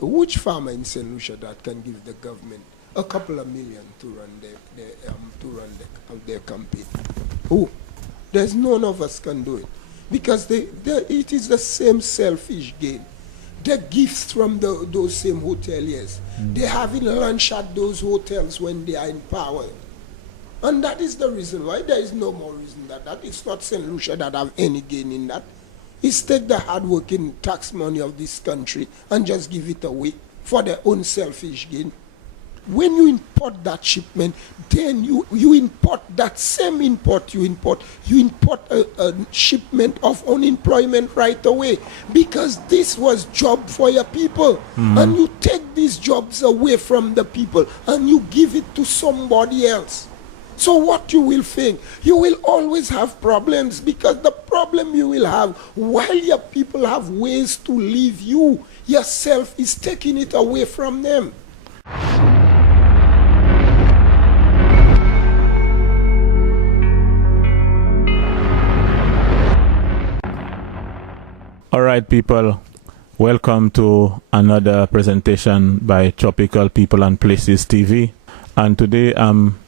Which farmer in St. Lucia that can give the government a couple of million to run their campaign? Who? There's none of us can do it because it is the same selfish gain. The gifts from those same hoteliers, they're having lunch at those hotels when they are in power. And that is the reason why there is no more reason that it's not St. Lucia that have any gain in that. It's take the hard-working tax money of this country and just give it away for their own selfish gain. When you import that shipment, then you import that same import you import a shipment of unemployment right away because this was job for your people. And you take these jobs away from the people and you give it to somebody else. So what you will think, you will always have problems because the problem you will have while your people have ways to live, you yourself is taking it away from them. All right, people, welcome to another presentation by Tropical People and Places TV. And today I'm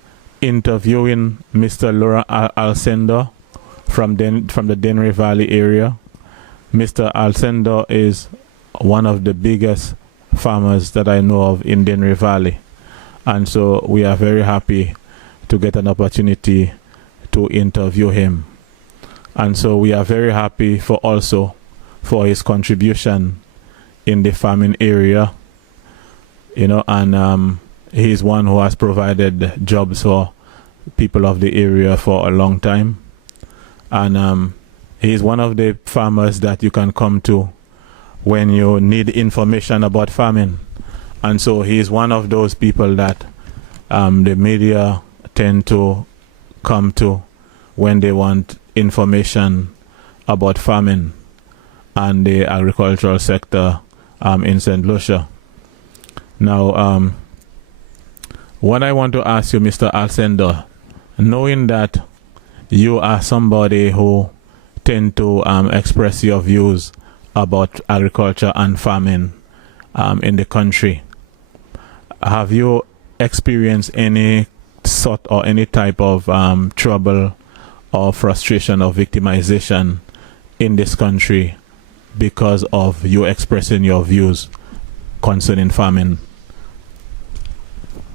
interviewing Mr. Laurent Alcindor from the Dennery Valley area. Mr. Alcindor is one of the biggest farmers that I know of in Dennery Valley. And so we are very happy to get an opportunity to interview him. And so we are very happy for his contribution in the farming area, and he's one who has provided jobs for people of the area for a long time. And he's one of the farmers that you can come to when you need information about farming. And so he's one of those people that the media tend to come to when they want information about farming and the agricultural sector in St. Lucia. Now, what I want to ask you, Mr. Alcindor, knowing that you are somebody who tend to express your views about agriculture and farming in the country, have you experienced any sort or any type of trouble or frustration or victimization in this country because of you expressing your views concerning farming?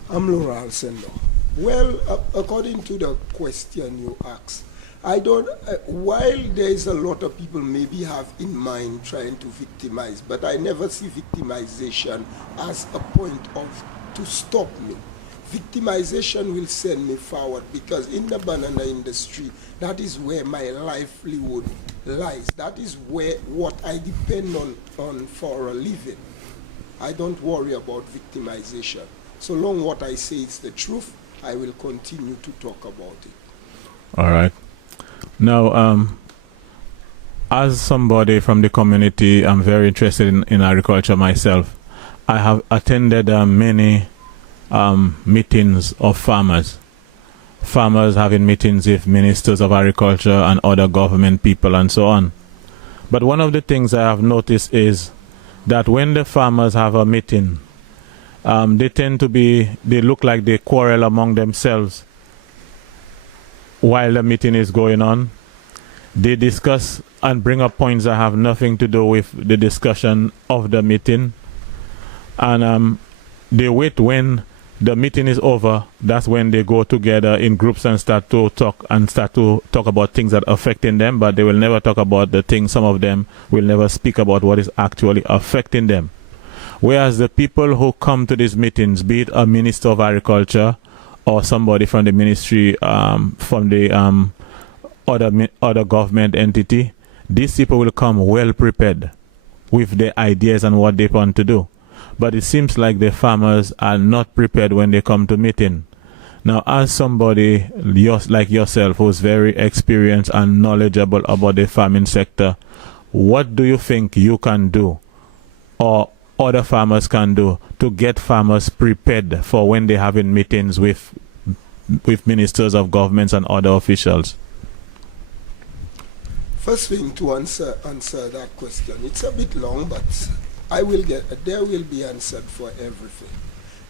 I'm Laurent Alcindor. Well, according to the question you asked, while there is a lot of people maybe have in mind trying to victimize, but I never see victimization as a point to stop me. Victimization will send me forward because in the banana industry, that is where my livelihood lies. That is what I depend on for a living. I don't worry about victimization. So long what I say is the truth, I will continue to talk about it. All right. Now, as somebody from the community, I'm very interested in agriculture myself. I have attended many meetings of farmers having meetings with ministers of agriculture and other government people and so on. But one of the things I have noticed is that when the farmers have a meeting, they look like they quarrel among themselves while the meeting is going on. They discuss and bring up points that have nothing to do with the discussion of the meeting. And they wait when the meeting is over. That's when they go together in groups and start to talk about things that are affecting them, but they will never talk about the things. Some of them will never speak about what is actually affecting them. Whereas the people who come to these meetings, be it a minister of agriculture or somebody from the ministry, from the other government entity, these people will come well prepared with their ideas and what they want to do. But it seems like the farmers are not prepared when they come to meeting. Now, as somebody like yourself who's very experienced and knowledgeable about the farming sector, what do you think you can do or other farmers can do to get farmers prepared for when they're having meetings with ministers of governments and other officials? First thing to answer that question, it's a bit long, but There will be answered for everything.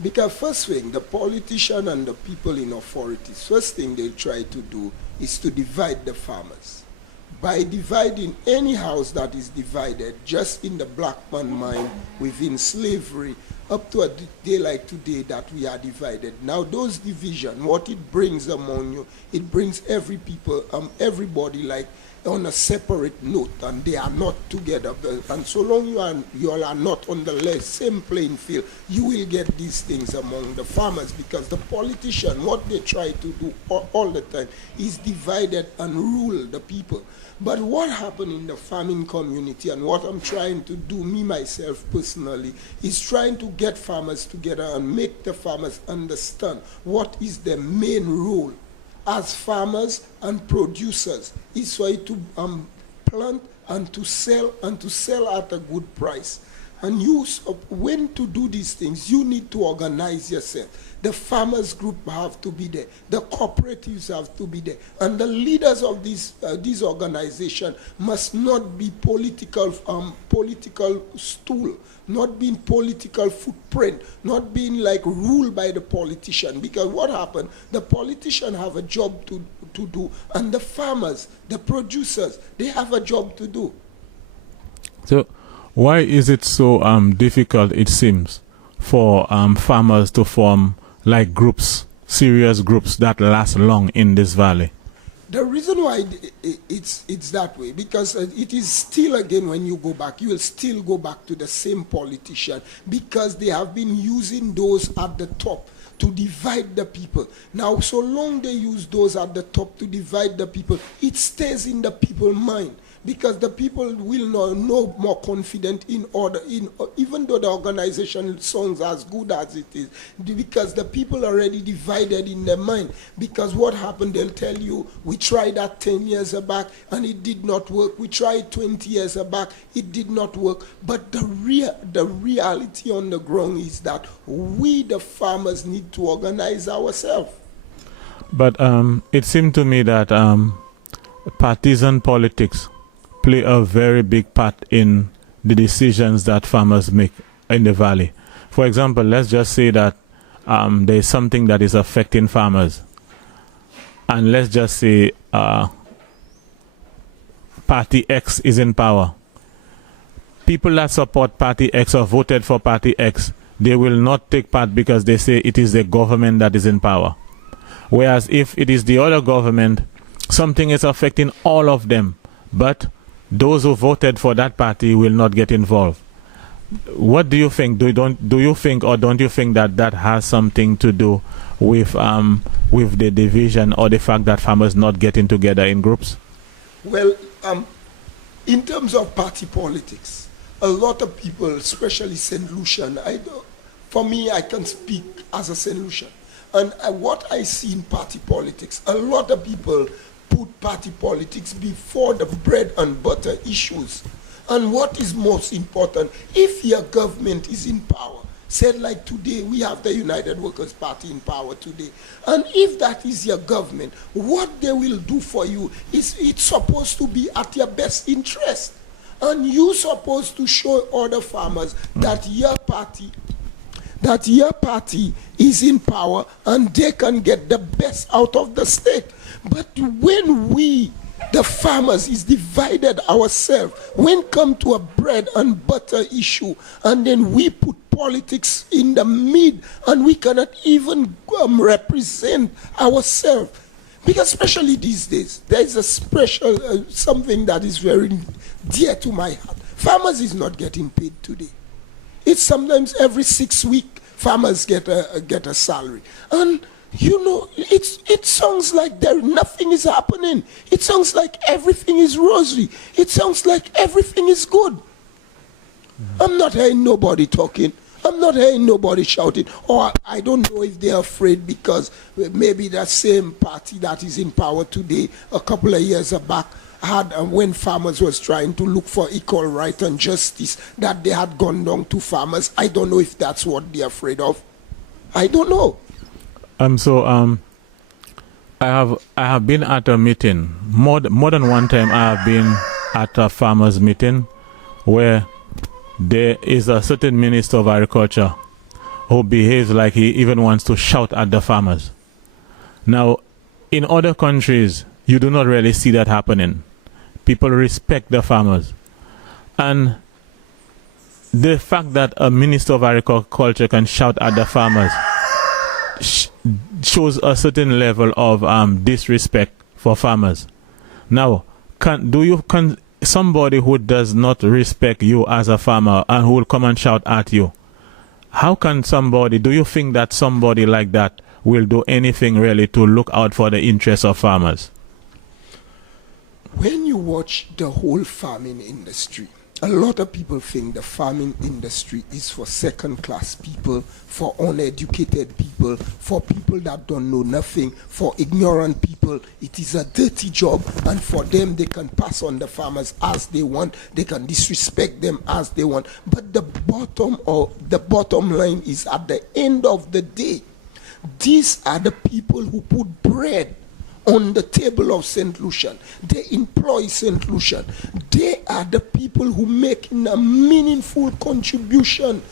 Because first thing, the politician and the people in authorities, first thing they try to do is to divide the farmers. By dividing any house that is divided, just in the black man mind, within slavery, up to a day like today that we are divided. Now those division, what it brings among you, it brings everybody like on a separate note, and they are not together. And so long you all are not on the same playing field, you will get these things among the farmers, because the politician, what they try to do all the time is divided and rule the people. But what happened in the farming community, and what I'm trying to do, me myself personally, is trying to get farmers together and make the farmers understand what is their main role as farmers and producers. Is for it to plant and to sell at a good price. And when to do these things, you need to organize yourself. The farmers group have to be there. The cooperatives have to be there. And the leaders of these organizations must not be political stool, not being political footprint, not being like ruled by the politician. Because what happened, the politician have a job to do, and the farmers, the producers, they have a job to do. So why is it so difficult, it seems, for farmers to form like groups, serious groups that last long in this valley? The reason why it's that way, because it is still, again, when you go back, you will still go back to the same politician, because they have been using those at the top to divide the people. Now, so long they use those at the top to divide the people, it stays in the people's mind. Because the people will not know more confident even though the organization sounds as good as it is, because the people are already divided in their mind. Because what happened, they'll tell you, we tried that 10 years back and it did not work. We tried 20 years back, it did not work. But the reality on the ground is that we, the farmers, need to organize ourselves. But it seemed to me that partisan politics play a very big part in the decisions that farmers make in the valley. For example, let's just say that there is something that is affecting farmers, and let's just say Party X is in power. People that support Party X or voted for Party X, they will not take part because they say it is the government that is in power. Whereas if it is the other government, something is affecting all of them, but those who voted for that party will not get involved. What do you think? Do you think, or don't you think that that has something to do with the division, or the fact that farmers not getting together in groups? Well, in terms of party politics, a lot of people, especially St. Lucian, for me, I can speak as a St. Lucian, and what I see in party politics, a lot of people put party politics before the bread and butter issues. And what is most important, if your government is in power, said like today, we have the United Workers' Party in power today, and if that is your government, what they will do for you is it's supposed to be at your best interest. And you're supposed to show other farmers that your party is in power and they can get the best out of the state. But when we, the farmers, is divided ourselves, when come to a bread and butter issue, and then we put politics in the mid, and we cannot even represent ourselves. Because especially these days, there is a special, something that is very dear to my heart. Farmers is not getting paid today. It's sometimes every 6 weeks, farmers get a salary. And you know, it sounds like nothing is happening. It sounds like everything is rosy. It sounds like everything is good. I'm not hearing nobody talking. I'm not hearing nobody shouting. Or I don't know if they're afraid because maybe that same party that is in power today, a couple of years back, had when farmers was trying to look for equal right and justice, that they had gone down to farmers. I don't know if that's what they're afraid of. I don't know. I have been at a meeting more than one time. I have been at a farmers meeting where there is a certain minister of agriculture who behaves like he even wants to shout at the farmers. Now, in other countries, you do not really see that happening. People respect the farmers. And the fact that a minister of agriculture can shout at the farmers shows a certain level of disrespect for farmers. Now, somebody who does not respect you as a farmer and who will come and shout at you, how can do you think that somebody like that will do anything really to look out for the interests of farmers? When you watch the whole farming industry, a lot of people think the farming industry is for second-class people, for uneducated people, for people that don't know nothing, for ignorant people. It is a dirty job, and for them, they can pass on the farmers as they want. They can disrespect them as they want. But the bottom line is, at the end of the day, these are the people who put bread on the table of St. Lucian. They employ St. Lucian. They are the people who make a meaningful contribution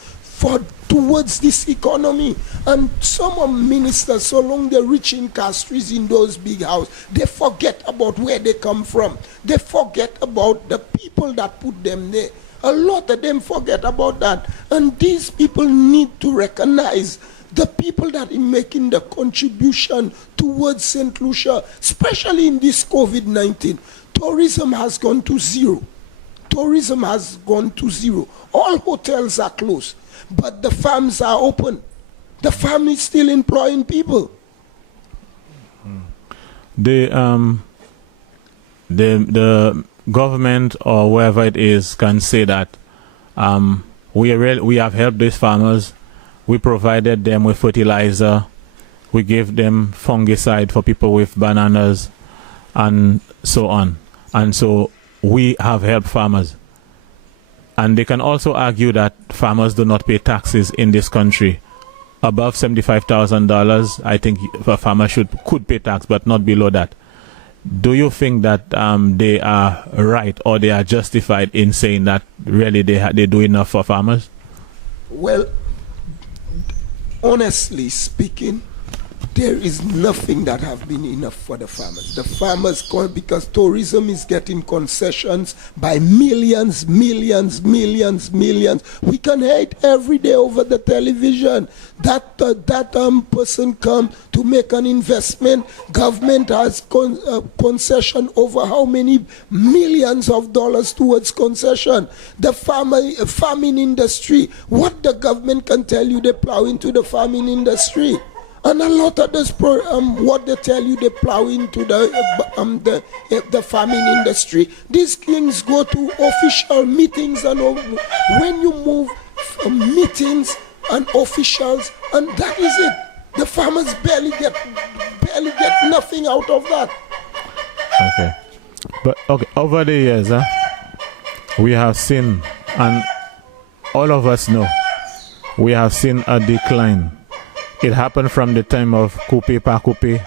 towards this economy. And some ministers, so long they're rich in castries in those big houses, they forget about where they come from. They forget about the people that put them there. A lot of them forget about that. And these people need to recognize the people that are making the contribution towards St. Lucia, especially in this COVID-19. Tourism has gone to zero. Tourism has gone to zero. All hotels are closed, but the farms are open. The farm is still employing people. The government or whoever it is can say that we have helped these farmers. We provided them with fertilizer. We gave them fungicide for people with bananas and so on. And so we have helped farmers. And they can also argue that farmers do not pay taxes in this country. Above $75,000, I think a farmer could pay tax, but not below that. Do you think that they are right or they are justified in saying that really they do enough for farmers? Well, honestly speaking, there is nothing that have been enough for the farmers. The farmers, because tourism is getting concessions by millions. We can hear it every day over the television. That person come to make an investment. Government has concession over how many millions of dollars towards concession. The farming industry, what the government can tell you, they plow into the farming industry. And a lot of this, what they tell you, they plow into the farming industry. These things go to official meetings, and when you move meetings and officials, and that is it. The farmers barely get nothing out of that. Okay, but okay, over the years, we have seen, and all of us know, we have seen a decline. It happened from the time of coupe par coupe.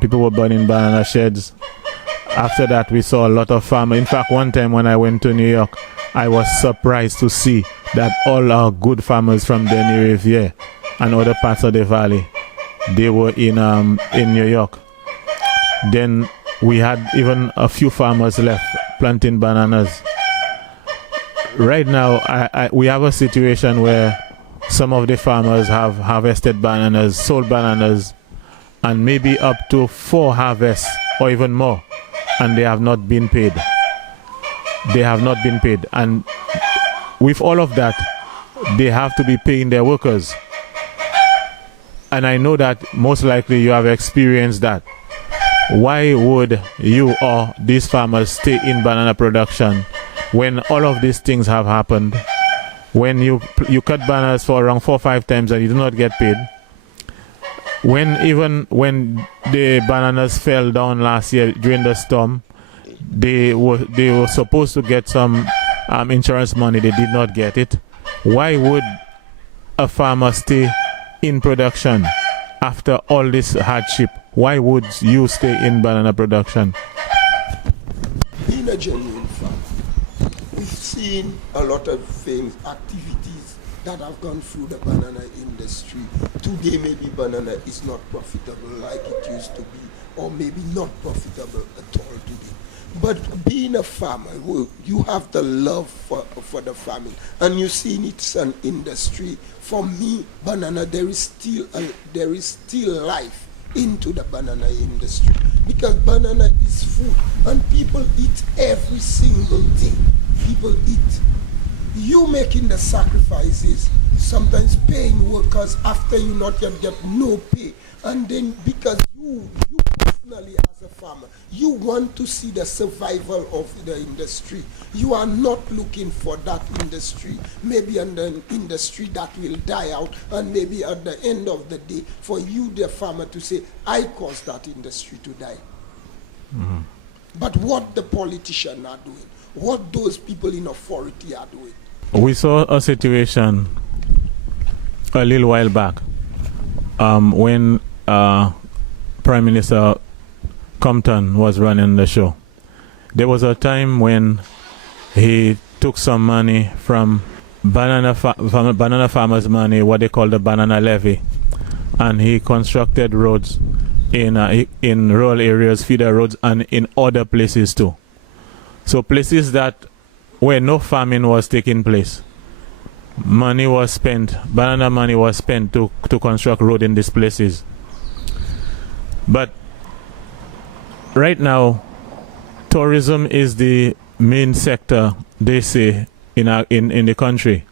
People were burning banana sheds. After that, we saw a lot of farmers. In fact, one time when I went to New York, I was surprised to see that all our good farmers from Dennery and other parts of the valley, they were in New York. Then we had even a few farmers left planting bananas. Right now, we have a situation where some of the farmers have harvested bananas, sold bananas, and maybe up to 4 harvests or even more, and they have not been paid. They have not been paid. And with all of that, they have to be paying their workers. And I know that most likely you have experienced that. Why would you or these farmers stay in banana production when all of these things have happened? When you cut bananas for around 4 or 5 times and you do not get paid. When the bananas fell down last year during the storm, they were supposed to get some insurance money. They did not get it. Why would a farmer stay in production after all this hardship? Why would you stay in banana production? Being a genuine farmer, we've seen seen a lot of things, activities that have gone through the banana industry. Today, maybe banana is not profitable like it used to be, or maybe not profitable at all today. But being a farmer, you have the love for the farming, and you see it's an industry. For me, banana, there is still life into the banana industry, because banana is food, and people eat every single day. People eat. You making the sacrifices, sometimes paying workers after you not yet get no pay, and then because you personally as a farmer, you want to see the survival of the industry. You are not looking for that industry, maybe an industry that will die out, and maybe at the end of the day, for you, the farmer, to say, I caused that industry to die. Mm-hmm. But what the politicians are doing, what those people in authority are doing. We saw a situation a little while back when Prime Minister Compton was running the show. There was a time when he took some money from banana farmers' money, what they call the banana levy, and he constructed roads in rural areas, feeder roads, and in other places too. So places that where no farming was taking place, money was spent, banana money was spent to construct road in these places. But right now, tourism is the main sector, they say, in the country.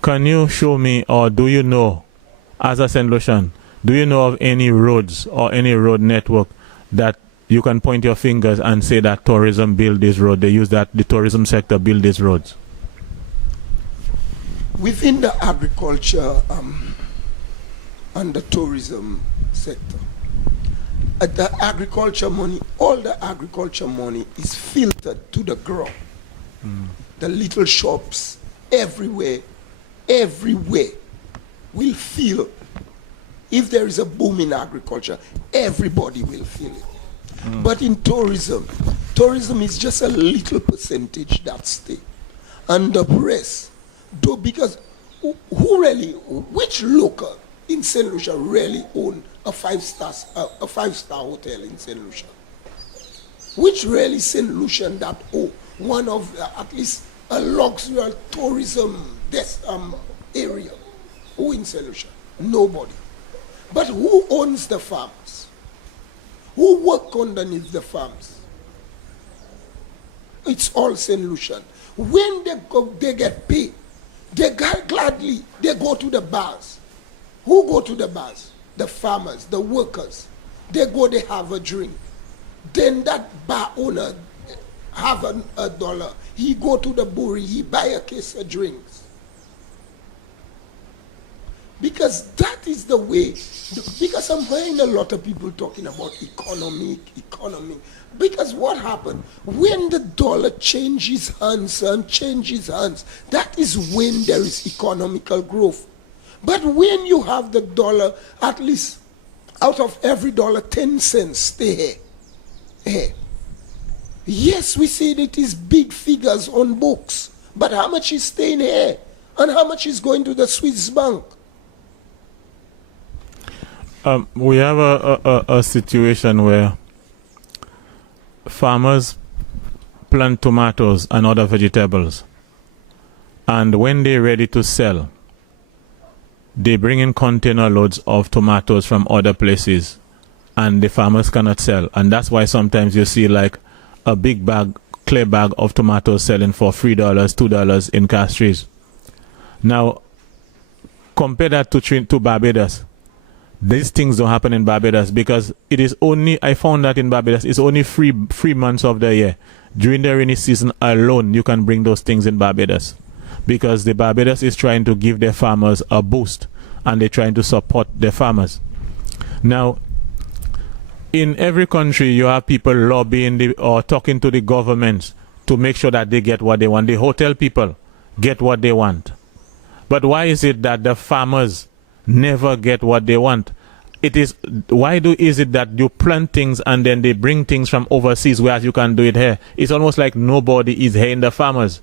Can you show me, or do you know, as a St. Lucian, do you know of any roads or any road network that you can point your fingers and say that tourism build this road? They use that, the tourism sector build these roads. Within the agriculture and the tourism sector, the agriculture money, all the agriculture money is filtered to the ground. The little shops everywhere will feel. If there is a boom in agriculture, everybody will feel it. But in tourism is just a little percentage that stay. And the rest, though, because which local in St. Lucia really own a five-star hotel in St. Lucia? Which really St. Lucian that own one of at least a luxury tourism area? Who in St. Lucia? Nobody. But who owns the farms? Who work underneath the farms? It's all St. Lucian. When they get paid, they gladly go to the bars. Who go to the bars? The farmers, the workers. They go, they have a drink. Then that bar owner have a dollar. He go to the brewery, he buy a case of drinks. Because that is the way, because I'm hearing a lot of people talking about economy. Because what happened? When the dollar changes hands, that is when there is economical growth. But when you have the dollar, at least out of every dollar, 10 cents stay here. Yes, we say that it is big figures on books, but how much is staying here? And how much is going to the Swiss bank? We have a situation where farmers plant tomatoes and other vegetables, and when they're ready to sell, they bring in container loads of tomatoes from other places, and the farmers cannot sell. And that's why sometimes you see like a big bag, clear bag of tomatoes selling for $3, $2 in Castries. Now, compare that to Barbados. These things don't happen in Barbados because it is only, I found that in Barbados, it's only three months of the year. During the rainy season alone, you can bring those things in Barbados. Because the Barbados is trying to give their farmers a boost, and they're trying to support their farmers. Now, in every country, you have people lobbying or talking to the governments to make sure that they get what they want. The hotel people get what they want. But why is it that the farmers never get what they want? Is it that you plant things and then they bring things from overseas, whereas you can do it here? It's almost like nobody is here in the farmers.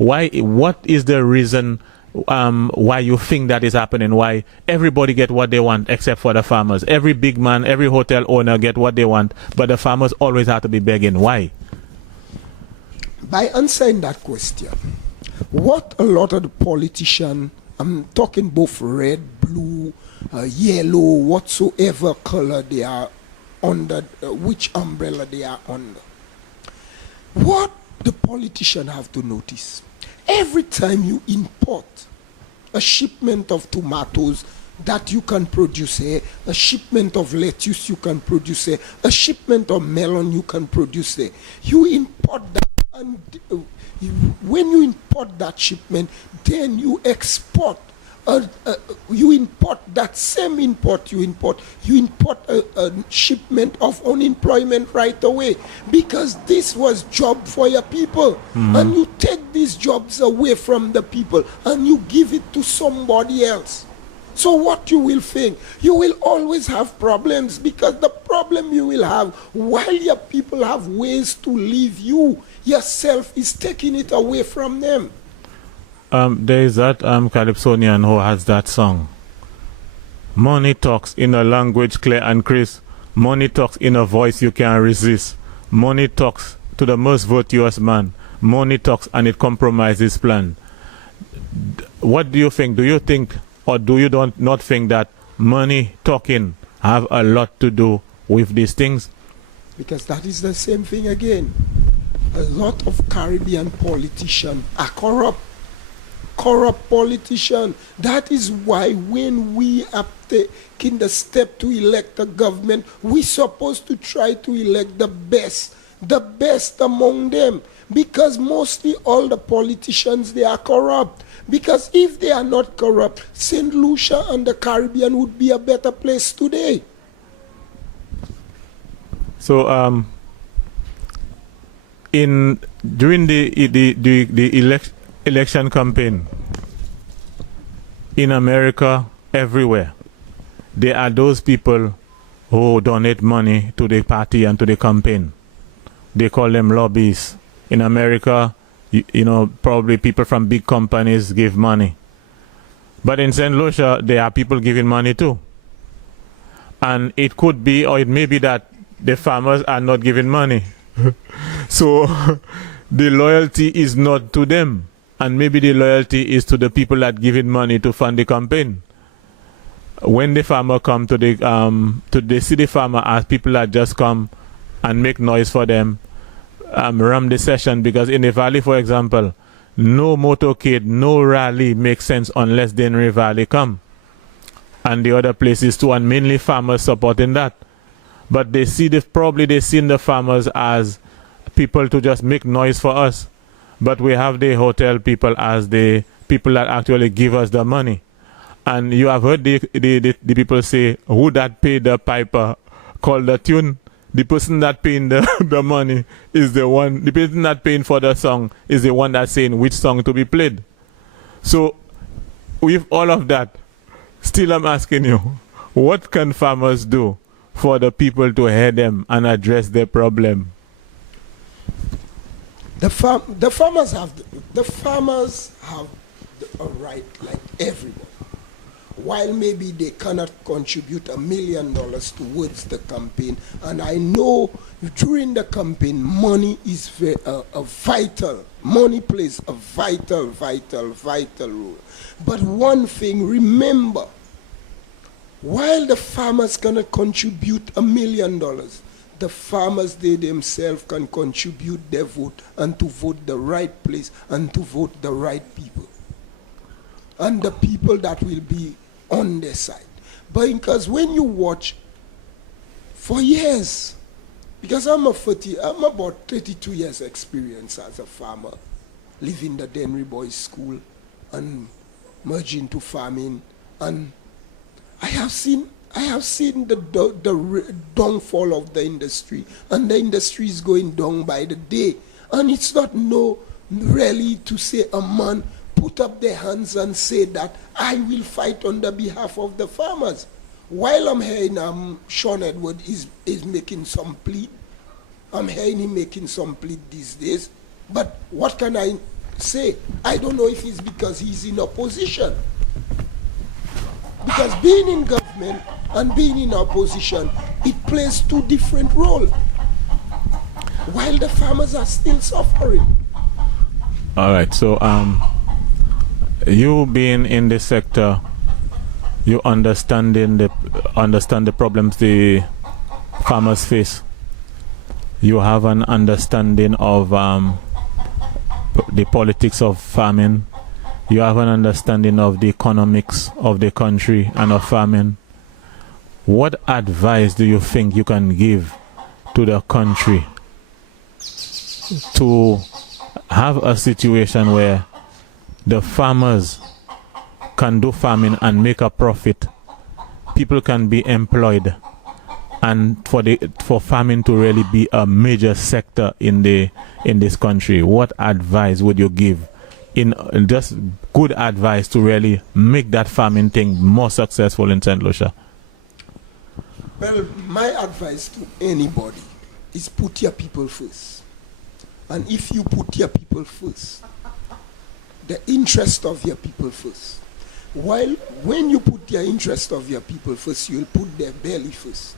Why? What is the reason why you think that is happening? Why everybody get what they want except for the farmers? Every big man, every hotel owner get what they want, but the farmers always have to be begging. Why? By answering that question, what a lot of the politicians, I'm talking both red, blue, yellow, whatsoever color they are under, which umbrella they are under. What the politician have to notice, every time you import a shipment of tomatoes that you can produce here, a shipment of lettuce you can produce here, a shipment of melon you can produce there, you import that, and when you import that shipment, then you export. You import that same import you import a shipment of unemployment right away, because this was job for your people. And you take these jobs away from the people and you give it to somebody else. So what you will think, you will always have problems, because the problem you will have, while your people have ways to live, you yourself is taking it away from them. There is that Calypsonian who has that song. Money talks in a language clear and crisp. Money talks in a voice you can't resist. Money talks to the most virtuous man. Money talks and it compromises plan. What do you think? Do you think, or do you not think that money talking have a lot to do with these things? Because that is the same thing again. A lot of Caribbean politicians are corrupt politicians. That is why when we are taking the step to elect a government, we're supposed to try to elect the best among them. Because mostly all the politicians, they are corrupt. Because if they are not corrupt, St. Lucia and the Caribbean would be a better place today. So, during the election campaign in America, everywhere, there are those people who donate money to the party and to the campaign. They call them lobbyists. In America, you know, probably people from big companies give money. But in St. Lucia, there are people giving money too. And it could be, or it may be that the farmers are not giving money. So the loyalty is not to them. And maybe the loyalty is to the people that giving money to fund the campaign. When the farmer come to the city farmer as people that just come and make noise for them, ram the session, because in the valley, for example, no motorcade, no rally makes sense unless Dennery Valley come. And the other places too, and mainly farmers supporting that. But they see probably they seen the farmers as people to just make noise for us. But we have the hotel people as the people that actually give us the money. And you have heard the people say, who that paid the piper called the tune? The person that paying the money is the one, the person that paying for the song is the one that's saying which song to be played. So with all of that, still I'm asking you, what can farmers do for the people to hear them and address their problem? The farmers have a right like everyone. While maybe they cannot contribute $1 million towards the campaign, and I know during the campaign money is vital. Money plays a vital role. But one thing, remember, while the farmers cannot contribute $1 million, the farmers, they themselves can contribute their vote, and to vote the right place and to vote the right people. And the people that will be on their side. But because when you watch for years, because I'm about 32 years experience as a farmer, leaving the Dennery Boys School and merging to farming, and I have seen the downfall of the industry, and the industry is going down by the day. And it's not really to say a man put up their hands and say that I will fight on the behalf of the farmers. While I'm hearing Sean Edward is making some plea. I'm hearing him making some plea these days. But what can I say. I don't know if it's because he's in opposition. Because being in government and being in opposition, it plays two different roles. While the farmers are still suffering. All right. So, you being in this sector, you understand the problems the farmers face. You have an understanding of the politics of farming. You have an understanding of the economics of the country and of farming. What advice do you think you can give to the country to have a situation where the farmers can do farming and make a profit, people can be employed, and for farming to really be a major sector in this country? What advice would you give, in just good advice to really make that farming thing more successful in St. Lucia? Well, my advice to anybody is put your people first. And if you put your people first, the interest of your people first, when you put the interest of your people first, you'll put their belly first.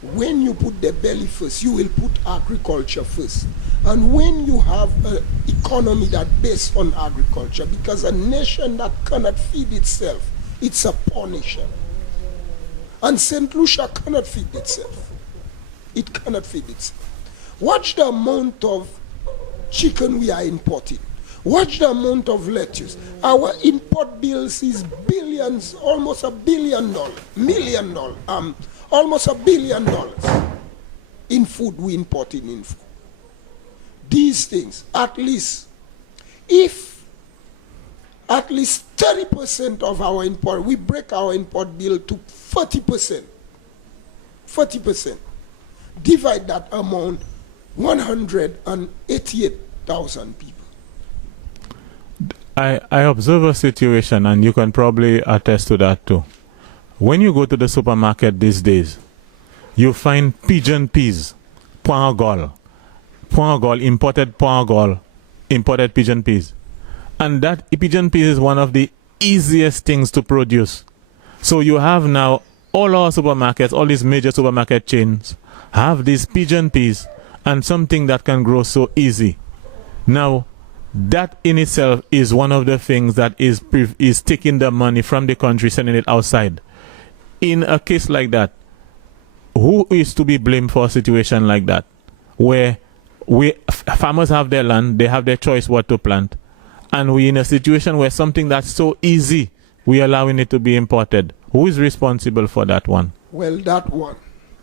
When you put their belly first, you will put agriculture first. And when you have an economy that's based on agriculture, because a nation that cannot feed itself, it's a poor nation. And St. Lucia cannot feed itself. It cannot feed itself. Watch the amount of chicken we are importing. Watch the amount of lettuce. Our import bills is billions, almost $1 billion, almost $1 billion in food we importing in food. These things, at least, if at least 30% of our import, we break our import bill to 40%. 40%. Divide that amount, 188,000 people. I observe a situation, and you can probably attest to that too. When you go to the supermarket these days, you find pigeon peas, poingol, imported poingol, imported pigeon peas. And that pigeon peas is one of the easiest things to produce. So you have now all our supermarkets, all these major supermarket chains have these pigeon peas and something that can grow so easy. Now, that in itself is one of the things that is taking the money from the country, sending it outside. In a case like that, who is to be blamed for a situation like that, where farmers have their land, they have their choice what to plant, and we in a situation where something that's so easy, we allowing it to be imported? Who is responsible for that one? Well, that one,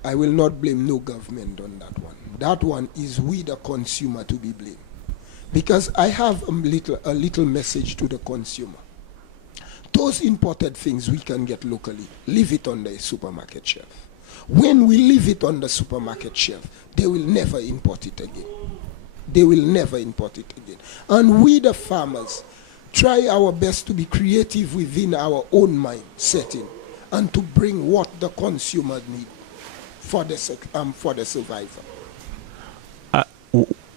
I will not blame no government on that one. That one is we the consumer to be blamed. Because I have a little message to the consumer. Those imported things we can get locally, leave it on the supermarket shelf. When we leave it on the supermarket shelf, they will never import it again. They will never import it again. And we the farmers try our best to be creative within our own mind setting and to bring what the consumer need for the survival.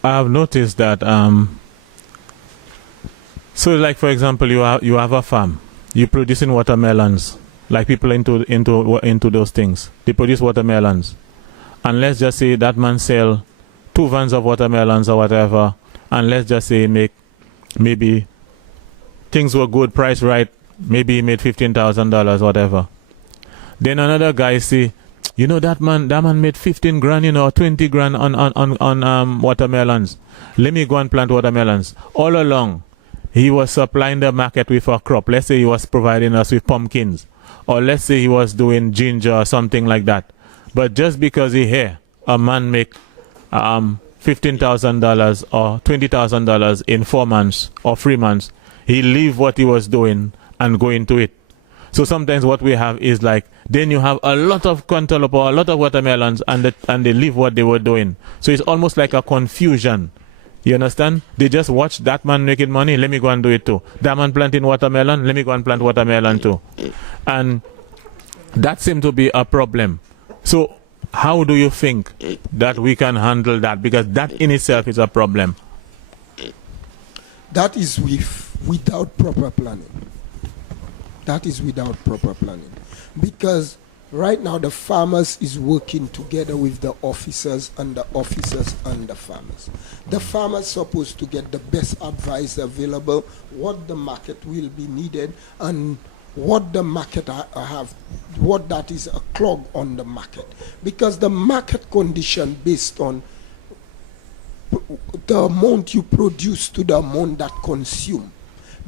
I have noticed that so like for example, you have a farm, you're producing watermelons, like people into those things. They produce watermelons, and let's just say that man sell 2 vans of watermelons or whatever, and let's just say maybe things were good, price right, maybe he made $15,000 whatever. Then another guy say, you know, that man made 15 grand, 20 grand on watermelons. Let me go and plant watermelons. All along, he was supplying the market with a crop. Let's say he was providing us with pumpkins, or let's say he was doing ginger or something like that. But just because he hear a man make $15,000 or $20,000 in 4 months or 3 months, he leave what he was doing and go into it. So sometimes what we have is like, then you have a lot of cantaloupe or a lot of watermelons, and they leave what they were doing. So it's almost like a confusion. You understand? They just watch that man making money, let me go and do it too. That man planting watermelon, let me go and plant watermelon too. And that seems to be a problem. So how do you think that we can handle that? Because that in itself is a problem. That is without proper planning. That is without proper planning. Because right now the farmers is working together with the officers and the farmers. The farmers supposed to get the best advice available, what the market will be needed, and what the market what that is a clog on the market. Because the market condition based on the amount you produce to the amount that consume.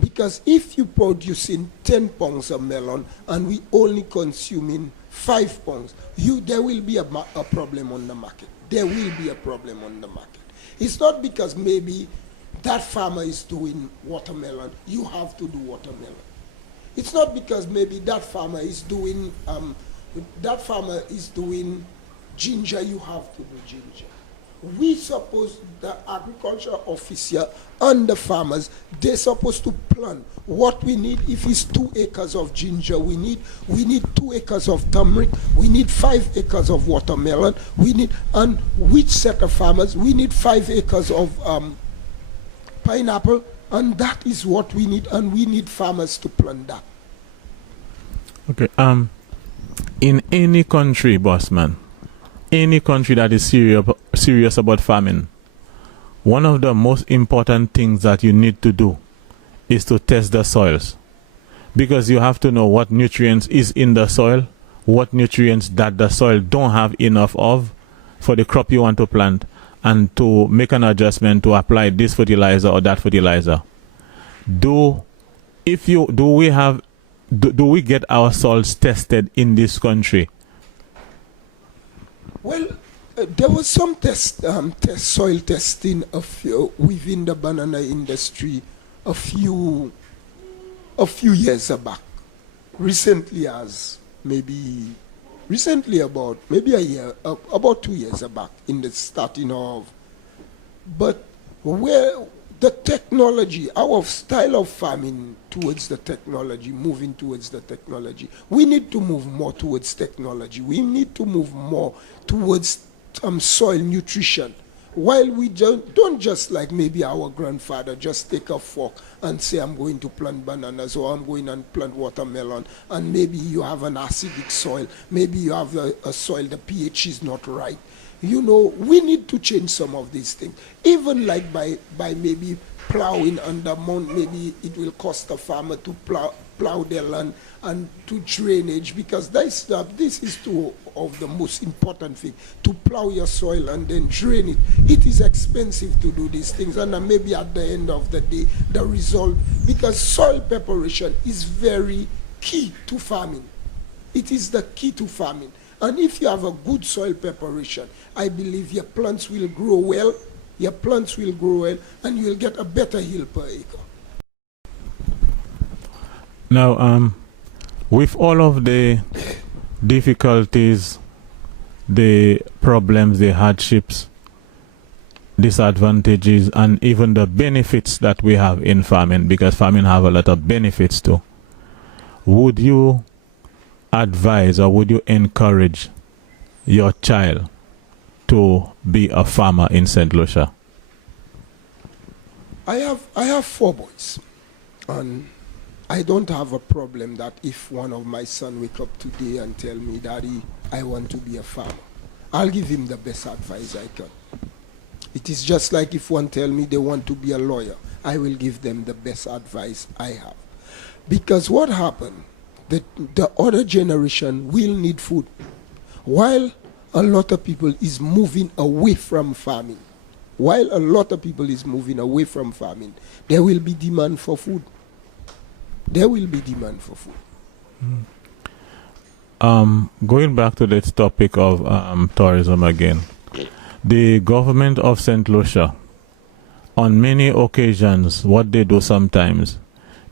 Because if you producing 10 pounds of melon and we only consuming 5 pounds, there will be a problem on the market. There will be a problem on the market. It's not because maybe that farmer is doing watermelon, you have to do watermelon. It's not because maybe that farmer is doing ginger, you have to do ginger. We suppose the agriculture officer and the farmers, they're supposed to plan what we need. If it's 2 acres of ginger, we need 2 acres of turmeric, we need 5 acres of watermelon, and which set of farmers, we need 5 acres of pineapple, and that is what we need, and we need farmers to plan that. Okay, in any country, bossman, any country that is serious about farming, one of the most important things that you need to do is to test the soils, because you have to know what nutrients is in the soil, what nutrients that the soil don't have enough of for the crop you want to plant, and to make an adjustment to apply this fertilizer or that fertilizer. Do we get our soils tested in this country? Well, there was some soil testing within the banana industry a few years back. Recently, about 2 years back, in the starting of. But where the technology, our style of farming towards the technology, moving towards the technology, we need to move more towards technology. We need to move more towards soil nutrition. While we don't just like maybe our grandfather just take a fork and say, I'm going to plant bananas or I'm going and plant watermelon, and maybe you have an acidic soil, maybe you have a soil, the pH is not right. You know, we need to change some of these things. Even like by maybe plowing under mount, maybe it will cost a farmer to plow their land and to drainage, because this is two of the most important thing, to plow your soil and then drain it. It is expensive to do these things, and maybe at the end of the day, the result, because soil preparation is very key to farming. It is the key to farming. And if you have a good soil preparation, I believe your plants will grow well, and you will get a better yield per acre. Now, with all of the difficulties, the problems, the hardships, disadvantages, and even the benefits that we have in farming, because farming have a lot of benefits too, would you advise or would you encourage your child to be a farmer in St. Lucia? I have 4 boys, and I don't have a problem that if one of my son wake up today and tell me, Daddy, I want to be a farmer, I'll give him the best advice I can. It is just like if one tell me they want to be a lawyer, I will give them the best advice I have. Because what happened, the other generation will need food. While a lot of people is moving away from farming, there will be demand for food. Going back to this topic of tourism again, the government of St. Lucia, on many occasions, what they do sometimes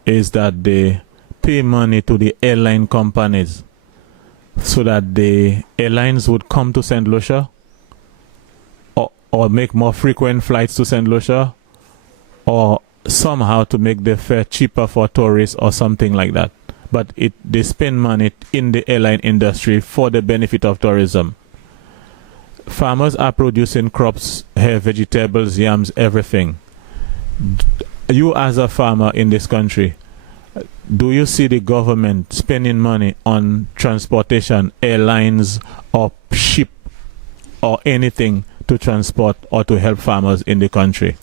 is that they pay money to the airline companies so that the airlines would come to St. Lucia, or make more frequent flights to St. Lucia, or somehow to make the fare cheaper for tourists or something like that. But they spend money in the airline industry for the benefit of tourism. Farmers are producing crops, vegetables, yams, everything. you as a farmer in this country, do you see the government spending money on transportation, airlines, or ship, or anything to transport or to help farmers in the country?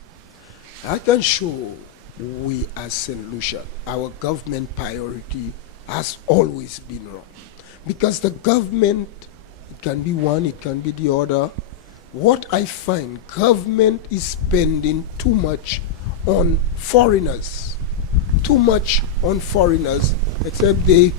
I can show we as St. Lucia, our government priority has always been wrong. Because the government, it can be one, it can be the other. What I find, government is spending too much on foreigners. Too much on foreigners, except they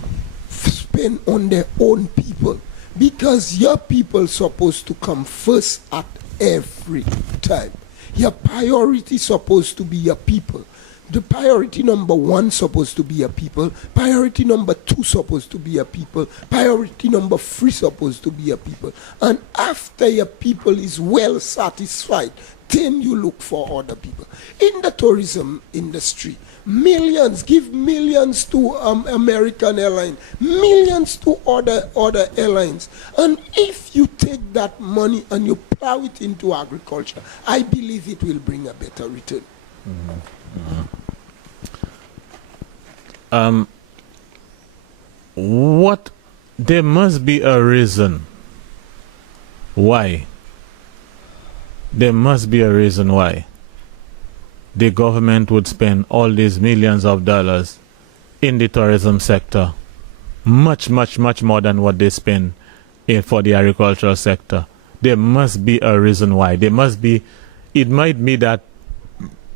spend on their own people. Because your people supposed to come first at every time. Your priority supposed to be your people. The priority number one supposed to be your people. Priority number two supposed to be your people. Priority number three supposed to be your people. And after your people is well satisfied, then you look for other people. In the tourism industry, millions, give millions to American Airlines, millions to other airlines. And if you take that money and you plow it into agriculture, I believe it will bring a better return. What, there must be a reason why. There must be a reason why the government would spend all these millions of dollars in the tourism sector, much more than what they spend for the agricultural sector. There must be a reason why. There must be, it might be that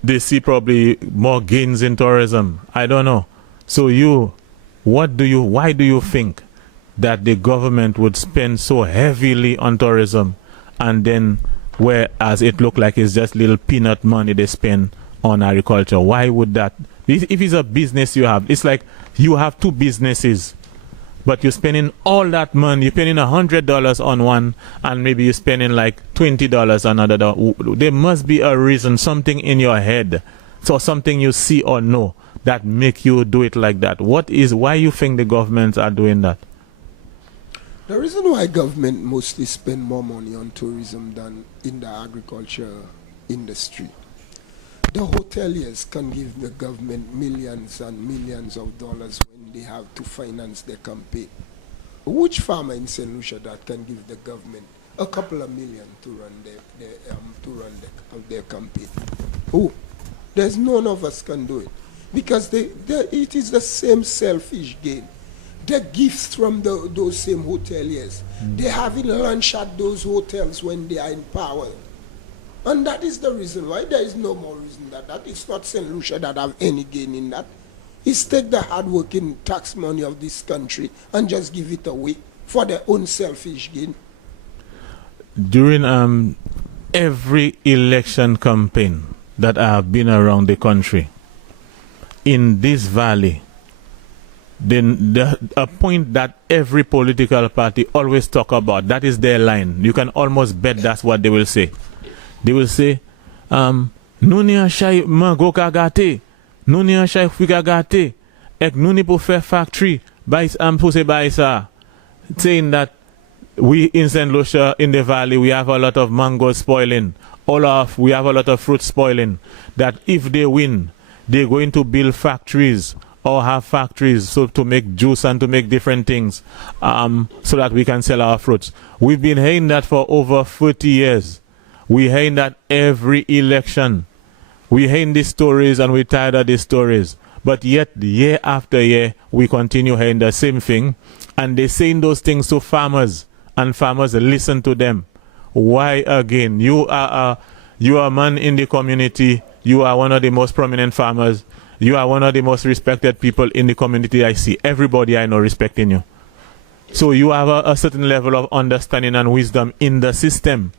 they see probably more gains in tourism. I don't know. So why do you think that the government would spend so heavily on tourism, and then whereas it look like it's just little peanut money they spend on agriculture? Why would that? If it's a business you have, it's like you have two businesses, but you're spending all that money. You're spending $100 on one, and maybe you're spending like $20 on another. There must be a reason, something in your head, so something you see or know that make you do it like that. Why you think the governments are doing that? The reason why government mostly spend more money on tourism than in the agriculture industry, the hoteliers can give the government millions and millions of dollars when they have to finance their campaign. Which farmer in St. Lucia that can give the government a couple of million to run their campaign? Who? There's none of us can do it, because it is the same selfish gain. The gifts from those same hoteliers. They're having lunch at those hotels when they are in power. And that is the reason why. There is no more reason that it's not St. Lucia that have any gain in that. It's take the hard-working tax money of this country and just give it away for their own selfish gain. During every election campaign that I have been around the country, in this valley, a point that every political party always talk about, that is their line. You can almost bet that's what they will say. They will say, Nunia shai mango kagate, Nunia shai figagate, ek nuni po fair factory, saying that we in St. Lucia, in the valley, we have a lot of mangoes spoiling. We have a lot of fruit spoiling. That if they win, they're going to build factories or have factories so to make juice and to make different things, so that we can sell our fruits. We've been hearing that for over 40 years. We hearing that every election. We hearing these stories and we're tired of these stories. But yet, year after year, we continue hearing the same thing. And they're saying those things to farmers, and farmers listen to them. Why again? You are a man in the community. You are one of the most prominent farmers. You are one of the most respected people in the community I see. Everybody I know respecting you. So you have a certain level of understanding and wisdom in the system.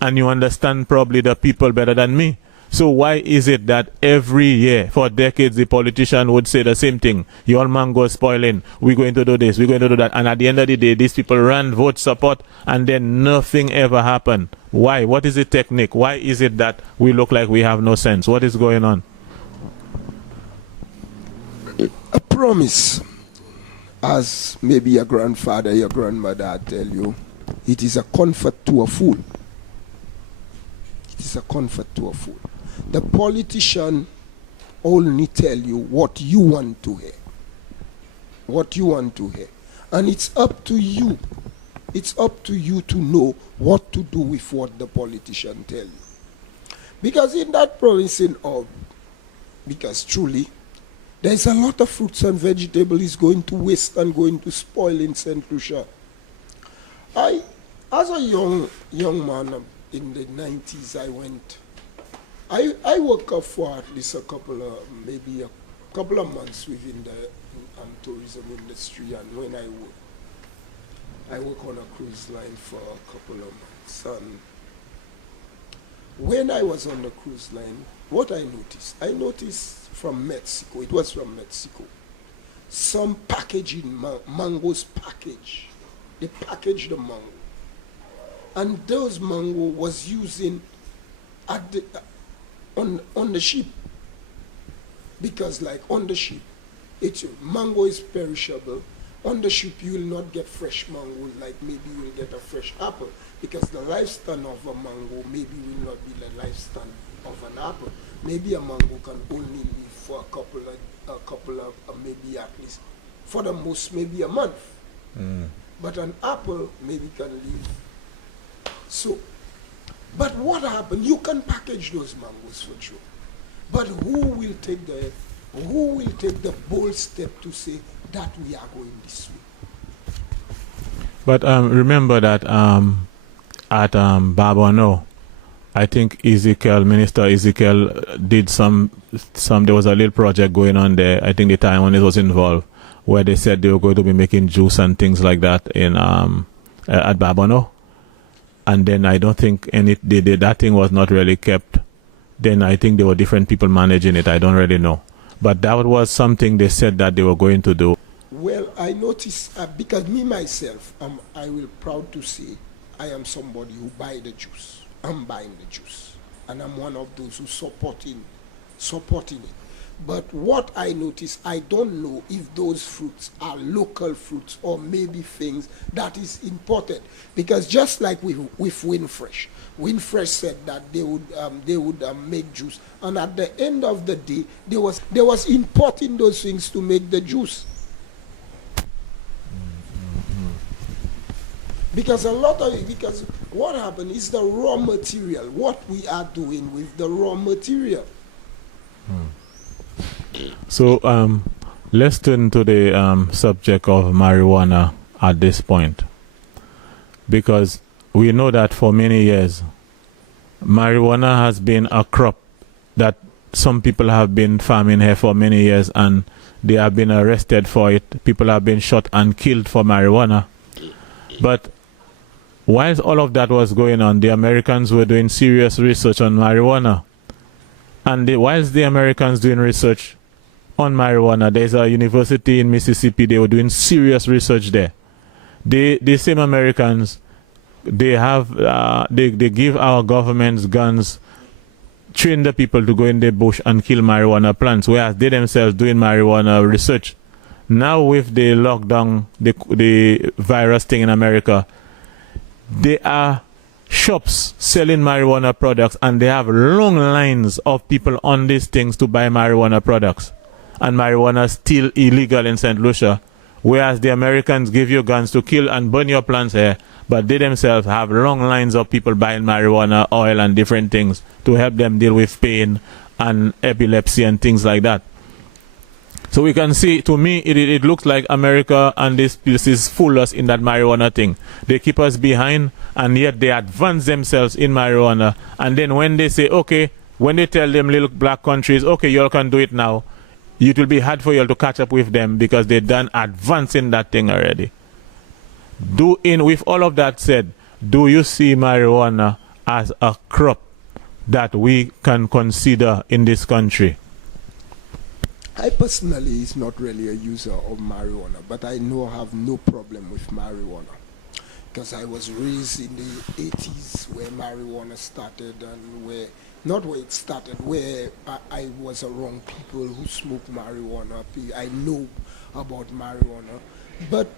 And you understand probably the people better than me. So why is it that every year, for decades, the politician would say the same thing? Your mango is spoiling. We're going to do this. We're going to do that. And at the end of the day, these people run, vote, support, and then nothing ever happened. Why? What is the technique? Why is it that we look like we have no sense? What is going on? A promise, as maybe your grandfather, your grandmother tell you, it is a comfort to a fool. It is a comfort to a fool. The politician only tell you what you want to hear. What you want to hear. And it's up to you. It's up to you to know what to do with what the politician tell you. Because in that province because truly, there's a lot of fruits and vegetables going to waste and going to spoil in St. Lucia. As a young man in the 90s, I worked up for at least maybe a couple of months within the tourism industry, and when I work on a cruise line for a couple of months. And when I was on the cruise line, what I noticed from Mexico, it was from Mexico, some packaging, mangoes package. They packaged the mango. And those mango was using on the ship. Because like on the ship, mango is perishable. On the ship, you will not get fresh mango, like maybe you will get a fresh apple, because the lifespan of a mango maybe will not be the lifespan of an apple. Maybe a mango can only live for a couple of maybe at least, for the most, maybe a month. But an apple maybe can live. So, but what happened? You can package those mangoes for sure. But who will take the bold step to say that we are going this way? But remember that at Babano, I think Minister Ezekiel did some, there was a little project going on there, I think the time when it was involved, where they said they were going to be making juice and things like that in at Babano. And then I don't think that thing was not really kept. Then I think there were different people managing it. I don't really know. But that was something they said that they were going to do. Well, I noticed, because me myself, I will proud to say, I am somebody who buy the juice. I'm buying the juice. And I'm one of those who supporting it. But what I notice, I don't know if those fruits are local fruits or maybe things that is imported. Because just like with Windfresh, Windfresh said that they would make juice, and at the end of the day, they was importing those things to make the juice. Because what happened is the raw material, what we are doing with the raw material. So let's turn to the subject of marijuana at this point, because we know that for many years marijuana has been a crop that some people have been farming here for many years, and they have been arrested for it. People have been shot and killed for marijuana. But whilst all of that was going on, the Americans were doing serious research on marijuana. And whilst the Americans doing research on marijuana, there's a university in Mississippi, they were doing serious research there. The same Americans, they give our governments guns, train the people to go in the bush and kill marijuana plants, whereas they themselves doing marijuana research. Now with the lockdown, the virus thing in America, there are shops selling marijuana products, and they have long lines of people on these things to buy marijuana products. And marijuana is still illegal in St. Lucia, whereas the Americans give you guns to kill and burn your plants here, but they themselves have long lines of people buying marijuana oil and different things to help them deal with pain and epilepsy and things like that. So we can see, to me, it looks like America and this places fool us in that marijuana thing. They keep us behind, and yet they advance themselves in marijuana. And then when they say, okay, when they tell them little black countries, okay, you all can do it now, it will be hard for you all to catch up with them, because they've done advancing that thing already. With all of that said, do you see marijuana as a crop that we can consider in this country? I personally is not really a user of marijuana, but I have no problem with marijuana, because I was raised in the 80s where marijuana started, and where I was around people who smoke marijuana. I know about marijuana, but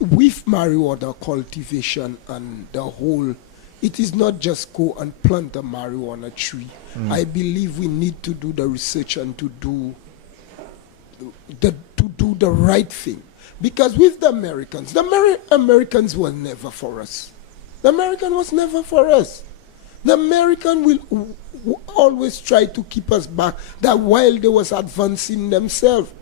with marijuana cultivation and the whole it is not just go and plant a marijuana tree. I believe we need to do the research and to do the right thing. Because with the Americans, Americans were never for us. The American was never for us. The American will always try to keep us back, that while they was advancing themselves.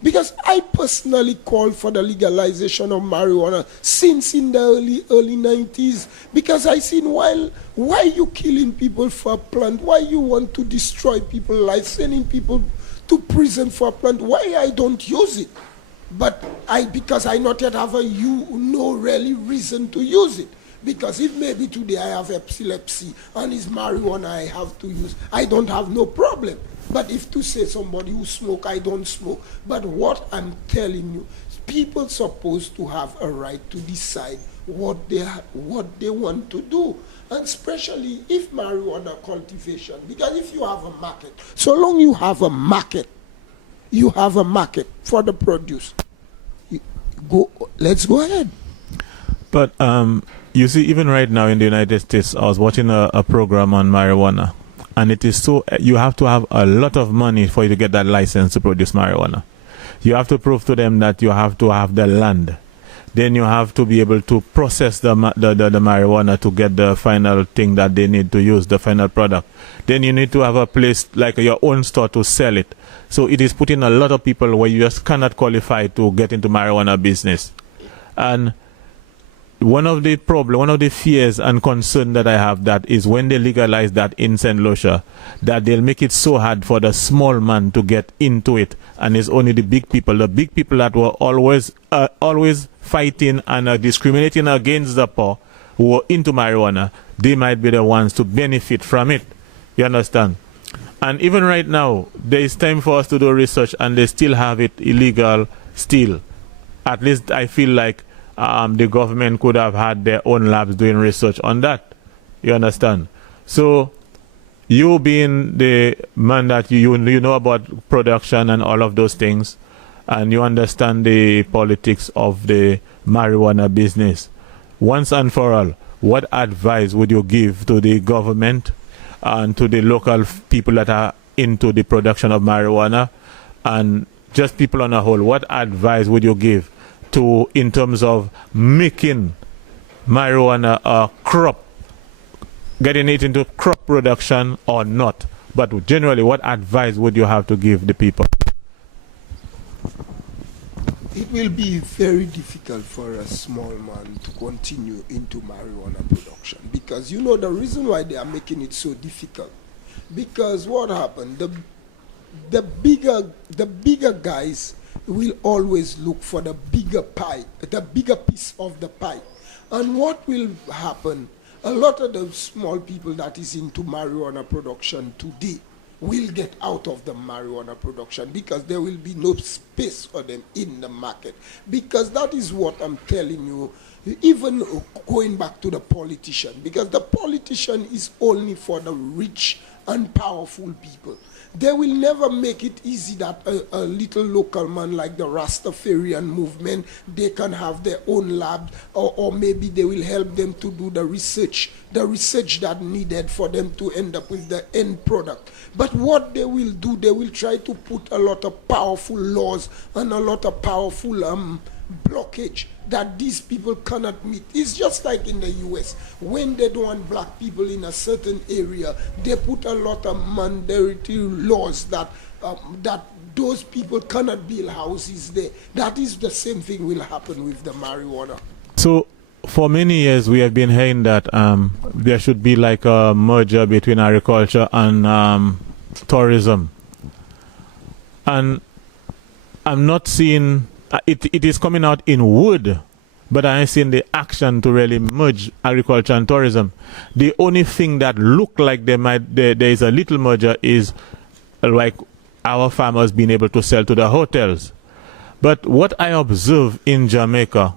Because I personally called for the legalization of marijuana since in the early 90s. Because I seen why you killing people for a plant? Why you want to destroy people's lives, sending people to prison for a plant? Why I don't use it? But because I not yet have no really reason to use it. Because if maybe today I have epilepsy and it's marijuana I have to use, I don't have no problem. But if to say somebody who smoke, I don't smoke. But what I'm telling you, people supposed to have a right to decide what they want to do. And especially if marijuana cultivation, because if you have a market, so long you have a market for the produce. Let's go ahead. But you see, even right now in the United States, I was watching a program on marijuana, and it is so, you have to have a lot of money for you to get that license to produce marijuana. You have to prove to them that you have to have the land. Then you have to be able to process the marijuana to get the final thing that they need to use, the final product. Then you need to have a place like your own store to sell it. So it is putting a lot of people where you just cannot qualify to get into marijuana business. And one of the fears and concern that I have, that is when they legalize that in St. Lucia, that they'll make it so hard for the small man to get into it, and it's only the big people that were always fighting and discriminating against the poor, who were into marijuana, they might be the ones to benefit from it. You understand? And even right now, there is time for us to do research, and they still have it illegal still. At least I feel like the government could have had their own labs doing research on that. You understand? So you being the man that you know about production and all of those things, and you understand the politics of the marijuana business, once and for all, what advice would you give to the government and to the local people that are into the production of marijuana, and just people on a whole? What advice would you give to, in terms of making marijuana a crop, getting it into crop production or not? But generally, what advice would you have to give the people? It will be very difficult for a small man to continue into marijuana production, because the reason why they are making it so difficult, because what happened, the bigger guys will always look for the bigger pie, the bigger piece of the pie. And what will happen, a lot of the small people that is into marijuana production today will get out of the marijuana production, because there will be no space for them in the market. Because that is what I'm telling you, even going back to the politician, because the politician is only for the rich and powerful people. They will never make it easy that a little local man like the Rastafarian movement, they can have their own lab, or maybe they will help them to do the research that needed for them to end up with the end product. But what they will do, they will try to put a lot of powerful laws and a lot of powerful blockage that these people cannot meet. It's just like in the US, when they don't want black people in a certain area, they put a lot of mandatory laws that those people cannot build houses there. That is the same thing will happen with the marijuana. So for many years we have been hearing that there should be like a merger between agriculture and tourism, and I'm not seeing it is coming out in wood, but I ain't seen the action to really merge agriculture and tourism. The only thing that look like there is a little merger is like our farmers being able to sell to the hotels. But what I observe in Jamaica,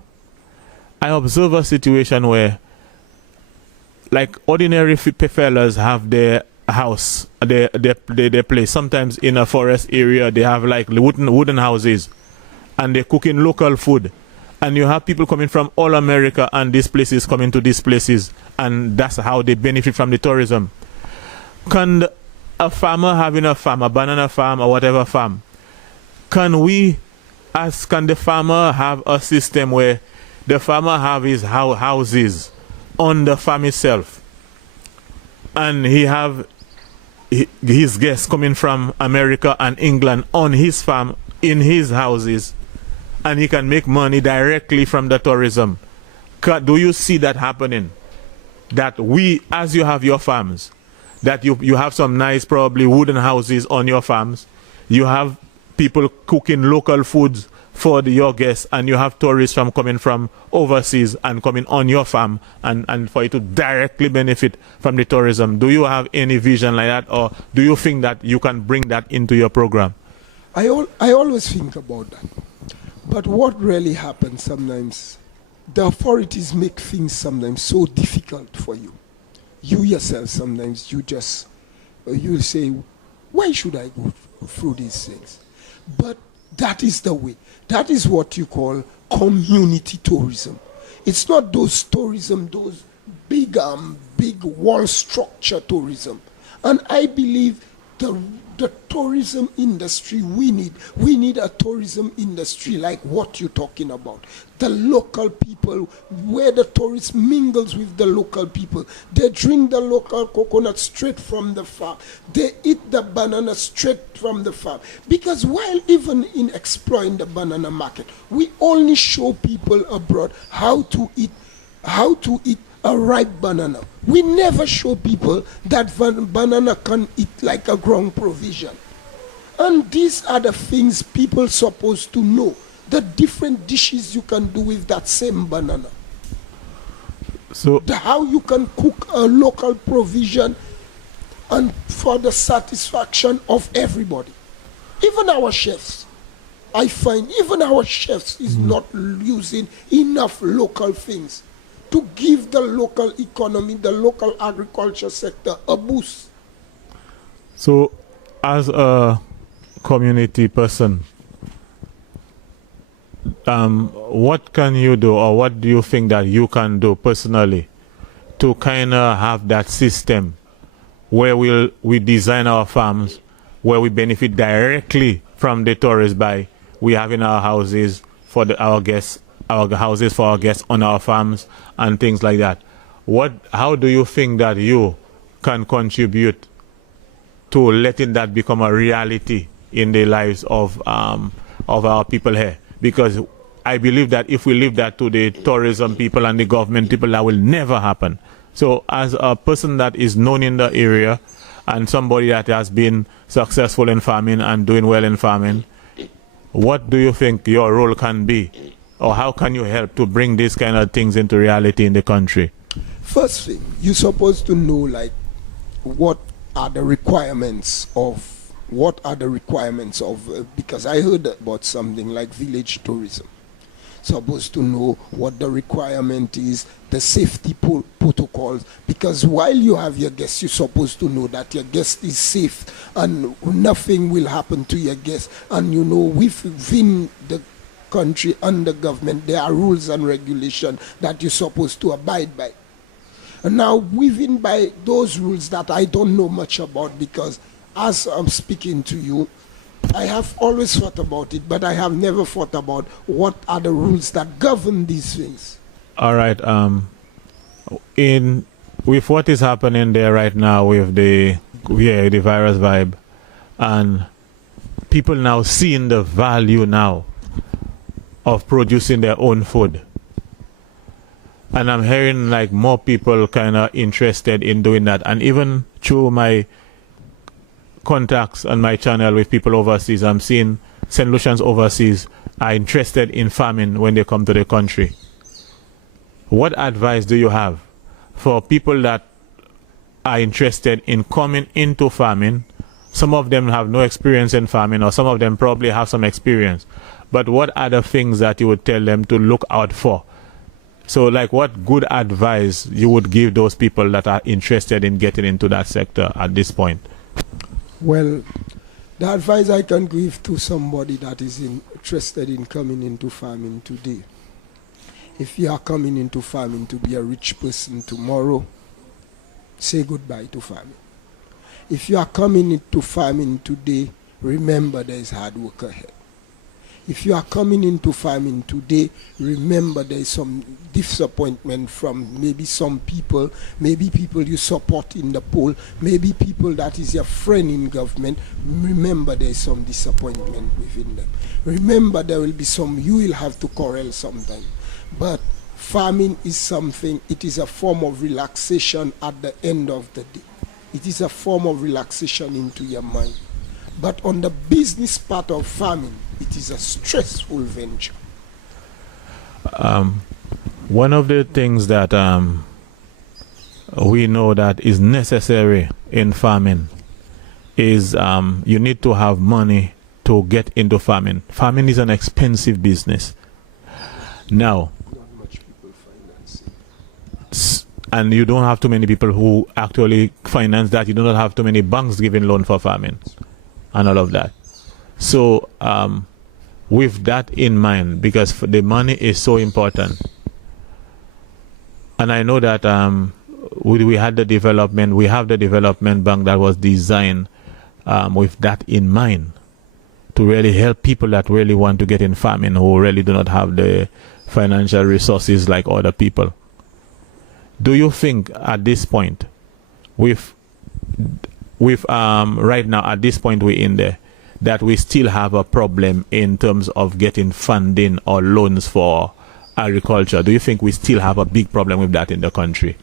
I observe a situation where like ordinary fellas have their house, their place. Sometimes in a forest area they have like wooden houses, and they're cooking local food, and you have people coming from all America and these places coming to these places, and that's how they benefit from the tourism. Can a farmer having a farm, a banana farm or whatever farm, can the farmer have a system where the farmer have his houses on the farm itself, and he have his guests coming from America and England on his farm in his houses, and he can make money directly from the tourism? Do you see that happening? That as you have your farms, that you have some nice probably wooden houses on your farms, you have people cooking local foods for your guests, and you have tourists coming from overseas and coming on your farm, and for you to directly benefit from the tourism. Do you have any vision like that, or do you think that you can bring that into your program? I always think about that. But what really happens sometimes, the authorities make things sometimes so difficult for you. You yourself sometimes, you'll say, why should I go through these things? But that is the way. That is what you call community tourism. It's not those tourism, those big wall structure tourism. And I believe the tourism industry we need a tourism industry like what you're talking about. The local people, where the tourist mingles with the local people. They drink the local coconut straight from the farm. They eat the banana straight from the farm. Because while even in exploring the banana market, we only show people abroad how to eat a ripe banana. We never show people that banana can eat like a ground provision. And these are the things people supposed to know. The different dishes you can do with that same banana. So how you can cook a local provision and for the satisfaction of everybody. Even our chefs. I find even our chefs is not using enough local things to give the local economy, the local agriculture sector a boost. So, as a community person, what can you do, or what do you think that you can do personally to kind of have that system where we design our farms, where we benefit directly from the tourists by we having our houses for our guests, our houses for our guests on our farms and things like that? How do you think that you can contribute to letting that become a reality in the lives of our people here? Because I believe that if we leave that to the tourism people and the government people, that will never happen. So as a person that is known in the area and somebody that has been successful in farming and doing well in farming, what do you think your role can be? Or how can you help to bring these kind of things into reality in the country? First thing, you're supposed to know like what are the requirements of because I heard about something like village tourism. Supposed to know what the requirement is, the safety protocols, because while you have your guests, you're supposed to know that your guest is safe and nothing will happen to your guest. And you know, within the country and the government, there are rules and regulations that you're supposed to abide by. And now, within by those rules that I don't know much about, because as I'm speaking to you, I have always thought about it, but I have never thought about what are the rules that govern these things. All right. With what is happening there right now with the virus vibe, and people now seeing the value now of producing their own food. And I'm hearing like more people kind of interested in doing that. And even through my contacts on my channel with people overseas, I'm seeing St. Lucians overseas are interested in farming when they come to the country. What advice do you have for people that are interested in coming into farming? Some of them have no experience in farming, or some of them probably have some experience. But what are the things that you would tell them to look out for? So like what good advice you would give those people that are interested in getting into that sector at this point? Well, the advice I can give to somebody that is interested in coming into farming today If you are coming into farming to be a rich person tomorrow, say goodbye to farming. If you are coming into farming today, remember there is hard work ahead. If you are coming into farming today, remember there is some disappointment from maybe some people, maybe people you support in the poll, maybe people that is your friend in government. Remember there is some disappointment within them. Remember there will be some you will have to corral sometime. But farming is something, it is a form of relaxation at the end of the day. It is a form of relaxation into your mind. But on the business part of farming, it is a stressful venture. One of the things that we know that is necessary in farming is you need to have money to get into farming. Farming is an expensive business. Now, Not much people finance it. and you don't have too many people who actually finance that. You do not have too many banks giving loan for farming and all of that. So with that in mind, because the money is so important, and I know that we have the development bank that was designed with that in mind, to really help people that really want to get in farming, who really do not have the financial resources like other people. Do you think at this point, with right now at this point we're in there, that we still have a problem in terms of getting funding or loans for agriculture? Do you think we still have a big problem with that in the country?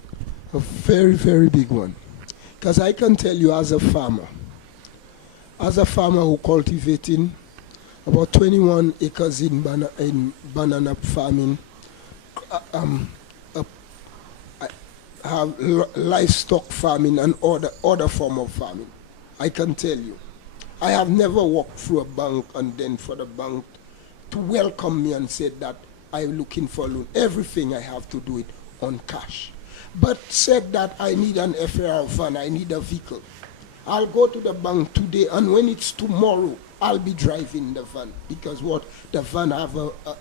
A very, very big one. Because I can tell you as a farmer who cultivating about 21 acres in banana farming, I have livestock farming and other form of farming. I can tell you, I have never walked through a bank and then for the bank to welcome me and said that I'm looking for a loan. Everything I have to do it on cash. But said that I need an FAR van, I need a vehicle. I'll go to the bank today, and when it's tomorrow, I'll be driving the van, because what, the van have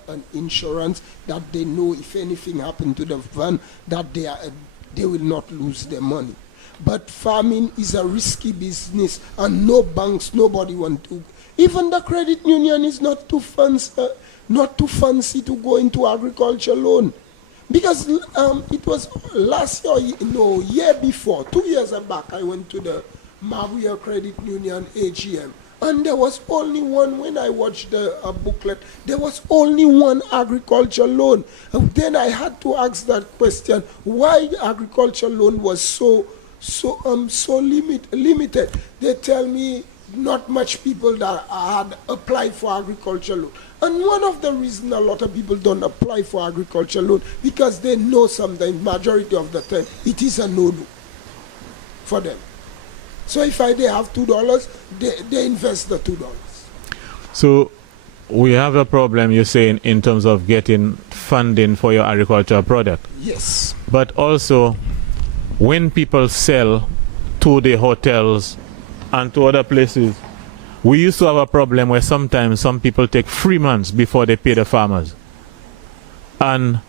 an insurance that they know if anything happened to the van that they will not lose their money. But farming is a risky business, and no banks, nobody want to. Even the credit union is not too fancy to go into agriculture loan, because it was last year, year before, 2 years back, I went to the Mabouya Credit Union AGM, and there was only one. When I watched the booklet, there was only one agriculture loan. Then I had to ask that question: why the agriculture loan was so limited? They tell me not much people that had applied for agriculture loan. And one of the reasons a lot of people don't apply for agriculture loan, because they know sometimes, majority of the time, it is a no-no for them. So if they have $2, they invest the $2. So we have a problem, you're saying, in terms of getting funding for your agricultural product. Yes. But also, when people sell to the hotels and to other places, we used to have a problem where sometimes some people take 3 months before they pay the farmers. And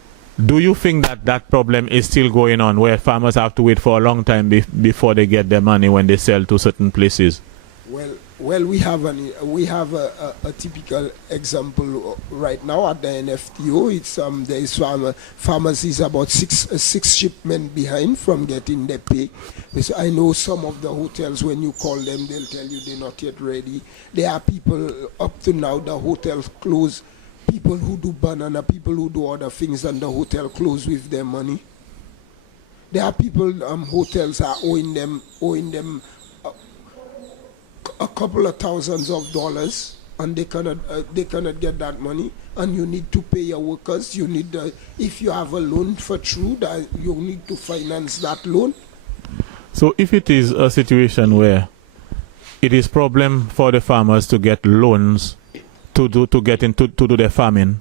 do you think that that problem is still going on, where farmers have to wait for a long time before they get their money when they sell to certain places? Well, we have a typical example right now at the NFTO. It's there is farmers is about six shipment behind from getting their pay. So I know some of the hotels, when you call them, they'll tell you they're not yet ready. There are people up to now, the hotels close. People who do banana, people who do other things, and the hotel close with their money. There are people, hotels are owing them a couple of thousands of dollars, and they cannot get that money, and you need to pay your workers. You need if you have a loan for true, that you need to finance that loan. So if it is a situation where it is problem for the farmers to get loans to do their farming,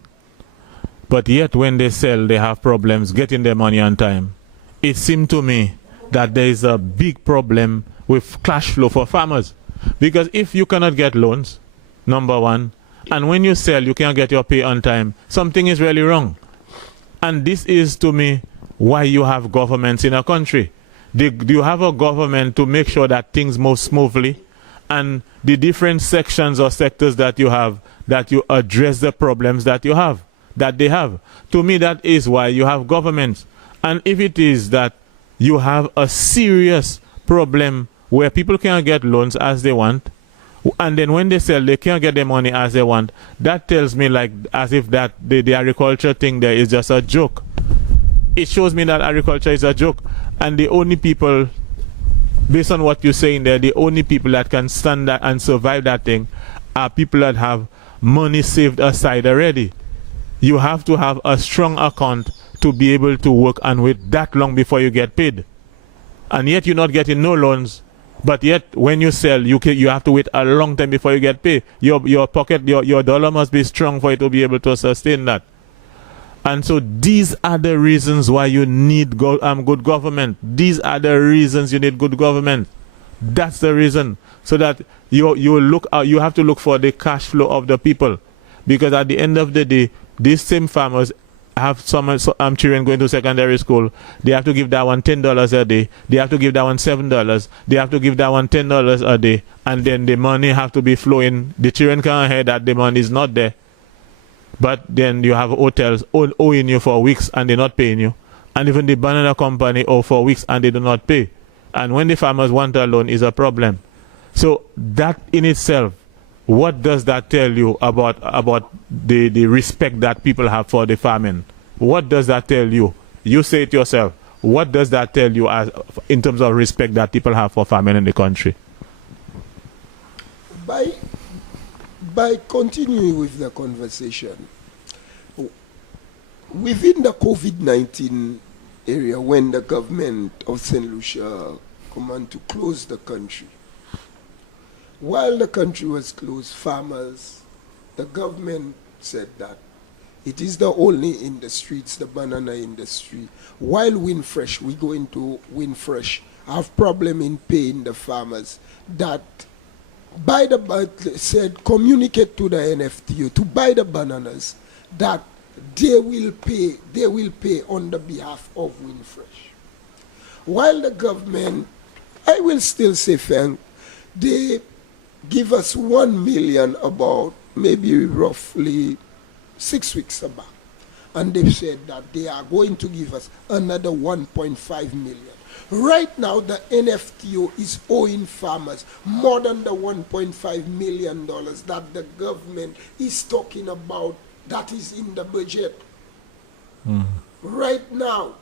but yet when they sell they have problems getting their money on time, it seemed to me that there is a big problem with cash flow for farmers. Because if you cannot get loans, number one, and when you sell you can't get your pay on time, something is really wrong. And this is, to me, why you have governments in a country. You have a government to make sure that things move smoothly, and the different sections or sectors that you have, that you address the problems that you have, that they have. To me, that is why you have governments. And if it is that you have a serious problem where people can't get loans as they want, and then when they sell, they can't get the money as they want, that tells me like as if that the agriculture thing there is just a joke. It shows me that agriculture is a joke. And the only people, based on what you're saying there, the only people that can stand that and survive that thing are people that have money saved aside already. You have to have a strong account to be able to work and wait that long before you get paid. And yet you're not getting no loans. But yet when you sell, you have to wait a long time before you get paid. Your pocket, your dollar must be strong for it to be able to sustain that. And so these are the reasons why you need good government. These are the reasons you need good government. That's the reason. So that you have to look for the cash flow of the people. Because at the end of the day, these same farmers have some children going to secondary school. They have to give that one $10 a day. They have to give that one $7. They have to give that one $10 a day. And then the money have to be flowing. The children can't hear that the money is not there. But then you have hotels owing you for weeks and they're not paying you. And even the banana company owe for weeks and they do not pay. And when the farmers want a loan is a problem. So that in itself, what does that tell you about the respect that people have for the farming? What does that tell you? You say it yourself. What does that tell you in terms of respect that people have for farming in the country? By continuing with the conversation, within the COVID-19 area, when the government of St. Lucia commanded to close the country, while the country was closed, farmers, the government said that it is the only industry, it's the banana industry. While Windfresh, we go into Windfresh, have problem in paying the farmers, that said communicate to the NFTO to buy the bananas, that they will pay on the behalf of Windfresh. While the government, I will still say thank, they give us 1 million about maybe roughly 6 weeks back. And they said that they are going to give us another 1.5 million. Right now, the NFTO is owing farmers more than the $1.5 million that the government is talking about that is in the budget. Right now.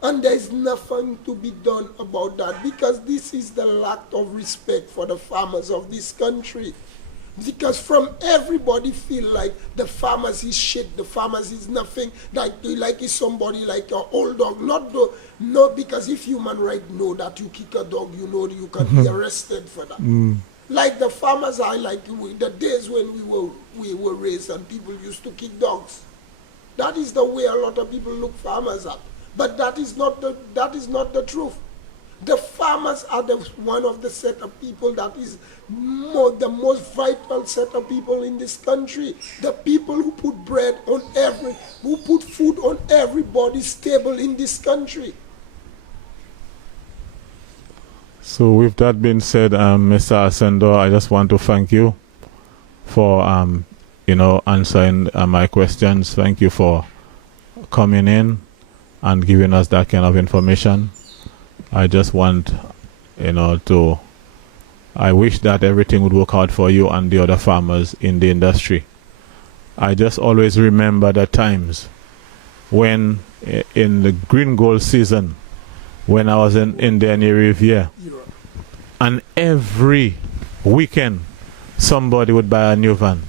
And there's nothing to be done about that because this is the lack of respect for the farmers of this country. Because from everybody feel like the farmers is shit, the farmers is nothing, like it's somebody like an old dog. Not because if human right know that you kick a dog, you know you can be arrested for that. Like the farmers are like the days when we were raised and people used to kick dogs. That is the way a lot of people look farmers at. But that is not the truth. The farmers are one of the set of people that is the most vital set of people in this country. The people who put who put food on everybody's table in this country. So with that being said, Mr. Asendo, I just want to thank you for answering my questions. Thank you for coming in and giving us that kind of information. I just want, I wish that everything would work out for you and the other farmers in the industry. I just always remember the times when, in the green gold season, when I was in Dennery here, and every weekend somebody would buy a new van.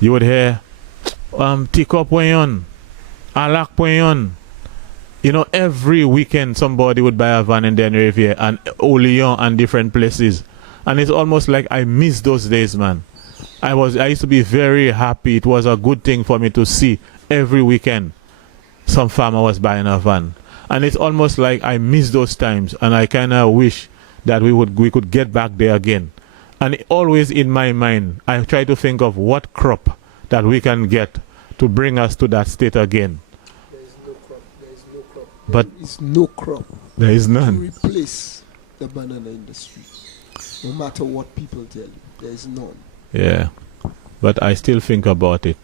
You would hear, Tiko Poyon, Alak Poyon. Every weekend somebody would buy a van in Dennery here and Lucian and different places. And it's almost like I miss those days, man. I used to be very happy. It was a good thing for me to see every weekend some farmer was buying a van. And it's almost like I miss those times, and I kind of wish that we could get back there again. And always in my mind, I try to think of what crop that we can get to bring us to that state again. But is no crop there is to none. replace the banana industry. No matter what people tell you, there is none. Yeah. But I still think about it.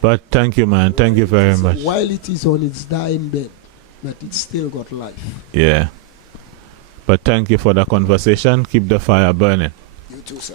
But thank you, man. Thank you very much. While it is on its dying bed, but it's still got life. Yeah. But thank you for the conversation. Keep the fire burning. You too, sir.